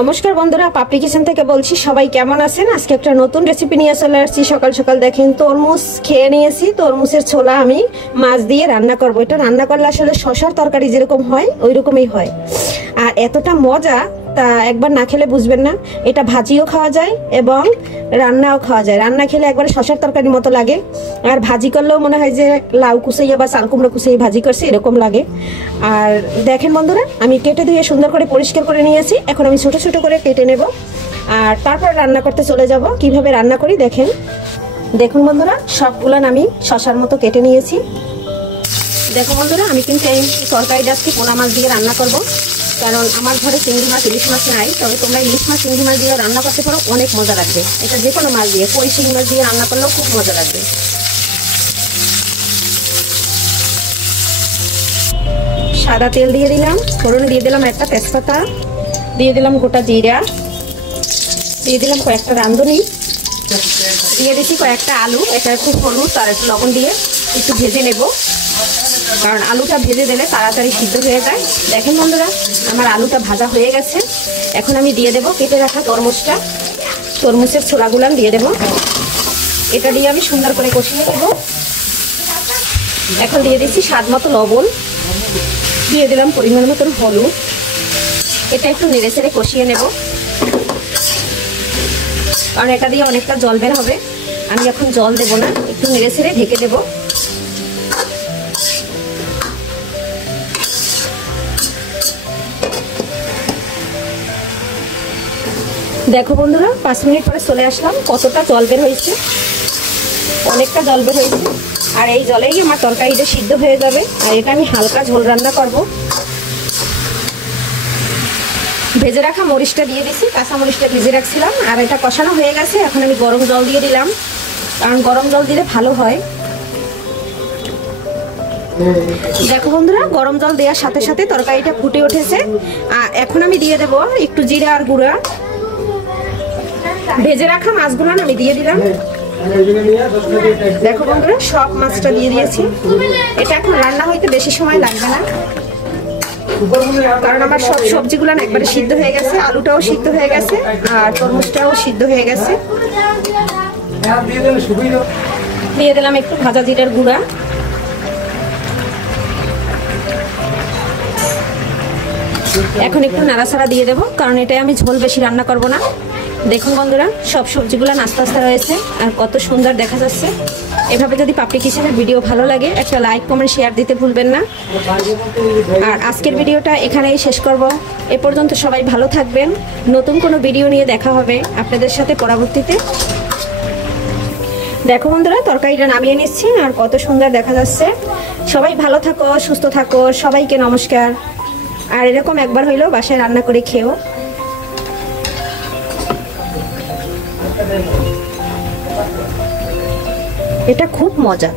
নমস্কার বন্ধুরা, পাপড়ি কিচেন থেকে বলছি। সবাই কেমন আছেন? আজকে একটা নতুন রেসিপি নিয়ে চলে আসছি। সকাল সকাল দেখেন তরমুজ খেয়ে নিয়েছি। তরমুজের ছোলা আমি মাছ দিয়ে রান্না করব। এটা রান্না করলে আসলে শসার তরকারি যেরকম হয় ওই রকমই হয়, আর এতটা মজা তা একবার না খেলে বুঝবেন না। এটা ভাজিও খাওয়া যায় এবং রান্নাও খাওয়া যায়। রান্না খেলে একবারে শসার তরকারির মতো লাগে, আর ভাজি করলেও মনে হয় যে লাউ কুচাইয়া বা চাল কুমড়ো কুচাইয়া ভাজি করছে এরকম লাগে। আর দেখেন বন্ধুরা, আমি কেটে ধুয়ে সুন্দর করে পরিষ্কার করে নিয়েছি। এখন আমি ছোট ছোট করে কেটে নেব আর তারপর রান্না করতে চলে যাব। কিভাবে রান্না করি দেখেন। দেখুন বন্ধুরা, সবগুলান আমি শসার মতো কেটে নিয়েছি। দেখো বন্ধুরা, আমি কিন্তু এই তরকারিটা আজকে পোনা মাছ দিয়ে রান্না করব, কারণ আমার ঘরে চিংড়ি মাছ ইলিশ মাছ নাই। তবে তোমরা ইলিশ মাছ চিংড়ি মাছ দিয়ে রান্না করতে পারো, অনেক মজা লাগবে। এটা যে কোনো মাছ দিয়ে, কই চিংড়ি মাছ দিয়ে রান্না করলেও খুব মজা লাগবে। সাদা তেল দিয়ে দিলাম, ফোড়নে দিয়ে দিলাম একটা তেজপাতা, দিয়ে দিলাম গোটা জিরা, দিয়ে দিলাম কয়েকটা রাঁধুনি, দিয়ে দিচ্ছি কয়েকটা আলু। এটা একটু হলুদ আর একটু লবণ দিয়ে একটু ভেজে নেব, কারণ আলুটা ভেজে দিলে তাড়াতাড়ি সিদ্ধ হয়ে যায়। দেখেন বন্ধুরা, আমার আলুটা ভাজা হয়ে গেছে। এখন আমি দিয়ে দেব কেটে রাখা তরমুজটা, তরমুজের ছোলাগুলান দিয়ে দেব। এটা দিয়ে আমি সুন্দর করে কষিয়ে নেব। এখন দিয়ে দিচ্ছি স্বাদ মতো লবণ, দিয়ে দিলাম পরিমাণ মতন হলুদ। এটা একটু নেড়ে চেড়ে কষিয়ে নেব, কারণ এটা দিয়ে অনেকটা জল বের হবে। আমি এখন জল দেব না, একটু নেড়ে চেড়ে ঢেকে দেব। দেখো বন্ধুরা, 5 মিনিট পরে চলে আসলাম। কতটা জল বের হয়েছে, অনেকটা জল বের হয়েছে। আর এই জলেই আমার তরকারিটা সিদ্ধ হয়ে যাবে। আর এটা আমি হালকা ঝোল রান্না করব। ভেজে রাখা মরিচটা দিয়ে দিচ্ছি, কাঁচা মরিচটা ভেজে রাখছিলাম। আর এটা কষানো হয়ে গেছে। এখন আমি গরম জল দিয়ে দিলাম, কারণ গরম জল দিলে ভালো হয়। দেখো বন্ধুরা, গরম জল দেওয়ার সাথে সাথে তরকারিটা ফুটে উঠেছে। আর এখন আমি দিয়ে দেব একটু জিরা আর গুঁড়া। ভেজে রাখা মাছগুলো আমি দিয়ে দিলাম। দেখো বন্ধুরা, সব মাছটা দিয়ে দিয়েছি। এটা এখন রান্না হইতে বেশি সময় লাগবে না, কারণ আমার সব সবজিগুলো একবারে সিদ্ধ হয়ে গেছে। আলুটাও সিদ্ধ হয়ে গেছে আর তরমুজটাও সিদ্ধ হয়ে গেছে। দিয়ে দিলাম একটু ভাজা জিরার গুঁড়া। এখন একটু নাড়াচাড়া দিয়ে দেবো, কারণ এটাই আমি ঝোল বেশি রান্না করব না। দেখুন বন্ধুরা, সব সবজিগুলো আস্তে আস্তে রয়েছে আর কত সুন্দর দেখা যাচ্ছে। এভাবে যদি পাপড়ি কিচেনের ভিডিও ভালো লাগে, একটা লাইক কমেন্ট শেয়ার দিতে ভুলবেন না। আর আজকের ভিডিওটা এখানেই শেষ করব। এ পর্যন্ত সবাই ভালো থাকবেন। নতুন কোনো ভিডিও নিয়ে দেখা হবে আপনাদের সাথে পরবর্তীতে। দেখো বন্ধুরা, তরকারিটা নামিয়ে নিচ্ছি আর কত সুন্দর দেখা যাচ্ছে। সবাই ভালো থাকো, সুস্থ থাকো। সবাইকে নমস্কার। আর এরকম একবার হইলেও বাসায় রান্না করে খেও। এটা খুব মজা।